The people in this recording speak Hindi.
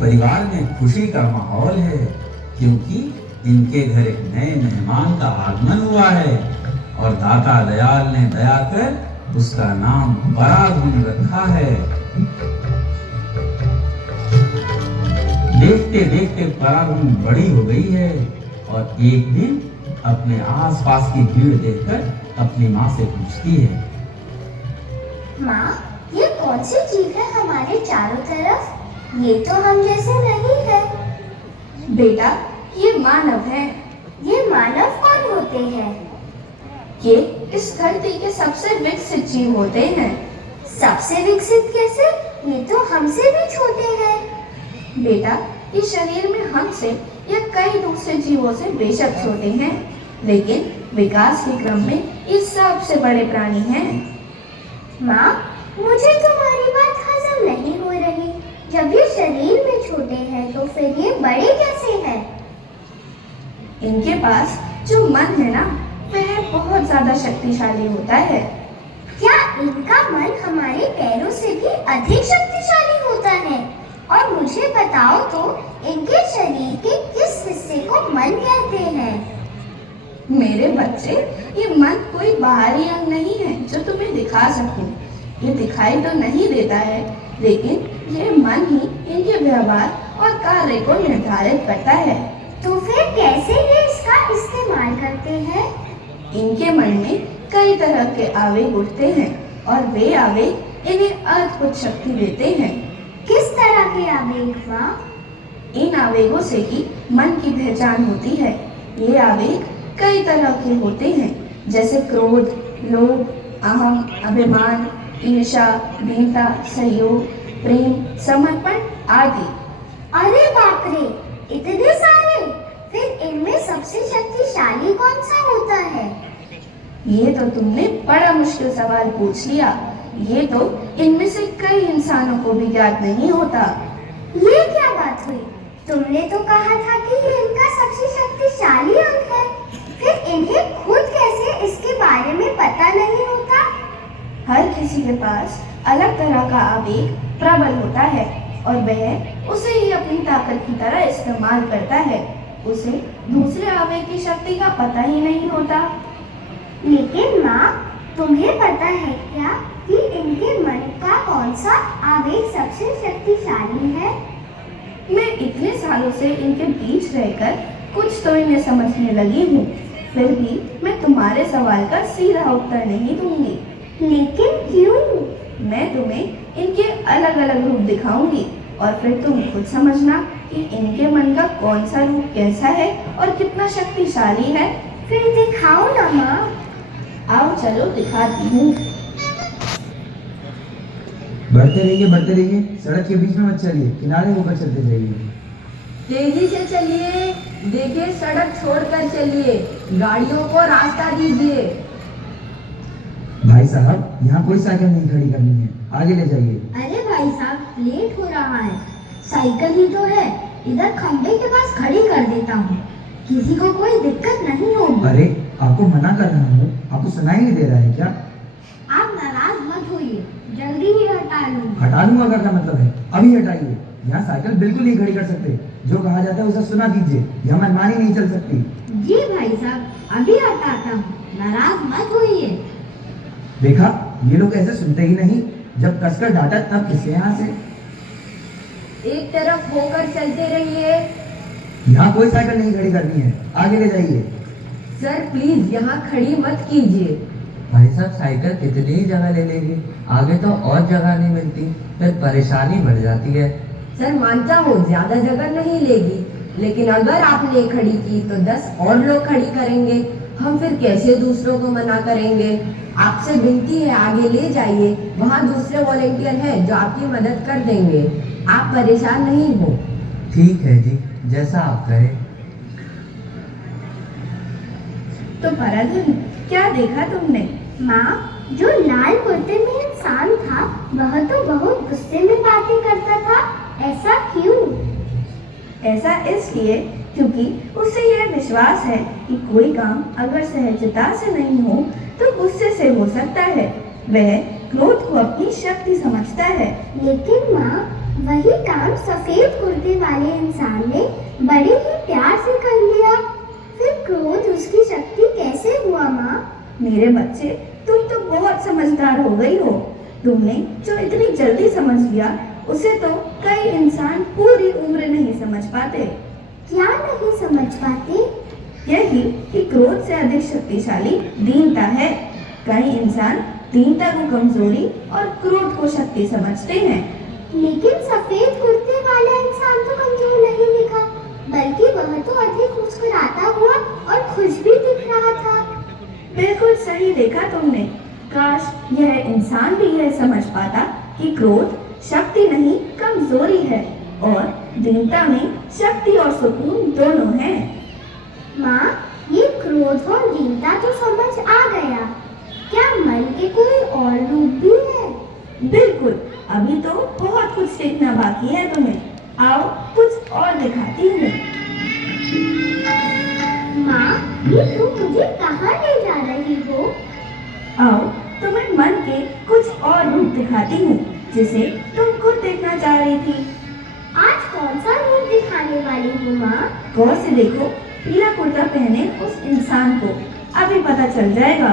परिवार में खुशी का माहौल है, क्योंकि इनके घर एक नए मेहमान का आगमन हुआ है और दाता दयाल ने दया कर उसका नाम पराधुन रखा है। देखते देखते पराधुन बड़ी हो गई है और एक दिन अपने आसपास की भीड़ देखकर अपनी माँ से पूछती है, माँ, ये कौन सी जीव है हमारे चारों तरफ? ये तो हम जैसे नहीं है। बेटा, ये मानव है। ये मानव कौन होते हैं? ये इस धरती के सबसे विकसित जीव होते हैं। सबसे विकसित कैसे? ये तो हमसे भी छोटे हैं। बेटा, ये शरीर में हमसे या कई दूसरे जीवों से बेशक छोटे हैं, लेकिन विकास के क्रम में ये सबसे बड़े प्राणी हैं। माँ, मुझे तुम्हारी बात हजम नहीं हो रही। जब ये शरीर में छोटे हैं तो फिर ये बड़े कैसे हैं? इनके पास जो मन है ना, वह बहुत ज्यादा शक्तिशाली होता है। क्या इनका मन हमारे पैरों से भी अधिक शक्तिशाली होता है? और मुझे बताओ तो इनके शरीर के किस हिस्से को मन कहते हैं? मेरे बच्चे, ये मन कोई बाहरी अंग नहीं है जो तुम्हें दिखा सकूं। ये दिखाई तो नहीं देता है, लेकिन ये मन ही इनके व्यवहार और कार्य को निर्धारित करता है। तो फिर कैसे ये इसका इस्तेमाल करते हैं? इनके मन में कई तरह के आवेग उठते हैं और वे आवेग इन्हें अद्भुत शक्ति देते हैं। किस तरह के आवेग माँ? इन आवेगों से ही मन की पहचान होती है। ये आवेग कई तरह के होते हैं, जैसे क्रोध, लोभ, अहम, अभिमान, ईर्ष्या, दीनता, सहयोग, प्रेम, समर्पण आदि। अरे बाप रे, इतने सारे! फिर इनमें सबसे शक्तिशाली कौन सा होता है? ये तो तुमने बड़ा मुश्किल सवाल पूछ लिया। ये तो इनमें से कई इंसानों को भी ज्ञात नहीं होता। ये क्या बात हुई? तुमने तो कहा था कि ये इनका सबसे शक्तिशाली अंग है। फिर इन्हें खुद कैसे इसके बारे में पता नहीं होता? हर किसी के पास अलग तरह का आवेग प्रबल होता है और वह उसे ही अपनी ताकत की तरह इस्तेमाल करता है। उसे दूसरे आवेग की शक्ति का पता ही नहीं होता। लेकिन माँ, तुम्हें पता है क्या कि इनके मन का कौन सा आवेग सबसे शक्तिशाली है? मैं इतने सालों से इनके बीच रहकर कुछ तो इन्हें समझने लगी हूँ, फिर भी मैं तुम्हारे सवाल का सीधा उत्तर नहीं दूंगी। लेकिन क्यों? मैं तुम्हें इनके अलग अलग रूप दिखाऊंगी और फिर तुम खुद समझना कि इनके मन का कौन सा रूप कैसा है और कितना शक्तिशाली है। फिर दिखाओ ना माँ। आओ चलो दिखाती हूँ। बढ़ते रहिए, सड़क के बीच में मत चलिए, किनारे होकर चलते जाइए। तेजी से चलिए, देखिए सड़क छोड़कर चलिए, गाड़ियों को रास्ता दीजिए। भाई साहब, यहाँ कोई साइकिल नहीं खड़ी करनी है, आगे ले जाइए। अरे भाई साहब, लेट हो रहा है। साइकिल ही तो है, इधर खंबे के पास खड़ी कर देता हूँ, किसी को कोई दिक्कत नहीं होगी। अरे आपको मना कर रहा हूँ, आपको सुनाई नहीं दे रहा है क्या? आप नाराज मत होइए, जल्दी ही हटा लूँगी। हटा लूंगा का क्या मतलब है? अभी हटाइए। यहाँ साइकिल बिल्कुल नहीं खड़ी कर सकते। जो कहा जाता है उसे सुना कीजिए, यहाँ मनमानी नहीं चल सकती। जी भाई साहब, अभी हटाता हूँ, नाराज मत होइए। देखा, ये लोग ऐसे सुनते ही नहीं। जब कसकर डांटा तब किसे यहाँ से। एक तरफ होकर चलते रहिए। यहाँ कोई साइकिल नहीं खड़ी करनी है, आगे ले जाइए। सर प्लीज यहाँ खड़ी मत कीजिए। भाई साहब, साइकिल कितनी ही जगह ले लेगी, आगे तो और जगह नहीं मिलती, फिर परेशानी बढ़ जाती है। सर मानता हूँ ज्यादा जगह नहीं लेगी, लेकिन अगर आपने खड़ी की तो 10 और लोग खड़ी करेंगे, हम फिर कैसे दूसरों को मना करेंगे? आपसे विनती है आगे ले जाइए, वहाँ दूसरे वॉलेंटियर हैं जो आपकी मदद कर देंगे। आप परेशान नहीं हो। ठीक है जी, जैसा आप कहें। तो पराधुन, क्या देखा तुमने? माँ, जो लाल कुर्ते में इंसान था वह तो बहुत गुस्से में बातें करता था, ऐसा क्यों? ऐसा इसलिए क्योंकि उसे यह विश्वास है कि कोई काम अगर सहजता से नहीं हो तो गुस्से से हो सकता है। वह क्रोध को अपनी शक्ति समझता है। लेकिन माँ, वही काम सफेद कुर्ते वाले इंसान ने बड़े ही प्यार से कर लिया। फिर क्रोध उसकी शक्ति कैसे हुआ माँ? मेरे बच्चे, तुम तो बहुत समझदार हो गई हो। तुमने जो इतनी जल्दी समझ लिया, उसे तो कई इंसान पूरी उम्र नहीं समझ पाते। क्या नहीं समझ पाते? यही कि क्रोध से अधिक शक्तिशाली दीनता है। कई इंसान दीनता को कमजोरी और क्रोध को शक्ति समझते हैं। लेकिन सफेद कुर्ते वाला इंसान तो कमजोर नहीं दिखा, बल्कि वह तो अधिक मुस्कुराता हुआ और खुश भी दिख रहा था। बिल्कुल सही देखा तुमने। काश यह इंसान भी यह समझ पाता कि क्रोध शक्ति नहीं, कमजोरी है, और दीनता में शक्ति और सुकून दोनों हैं। माँ, ये क्रोध और दीनता तो समझ आ गया। क्या मन के कोई और रूप भी है? बिल्कुल, अभी तो बहुत कुछ सीखना बाकी है तुम्हें। आओ कुछ और दिखाती हूँ। माँ, ये तुम मुझे कहाँ ले जा रही हो? आओ तुम्हें मन के कुछ और रूप दिखाती हूँ, जिसे तुम खुद देखना चाह रही थी। आज कौन सा रूप दिखाने वाली हो माँ? गौर से देखो, पीला कुर्ता पहने उस इंसान को। अभी पता चल जाएगा।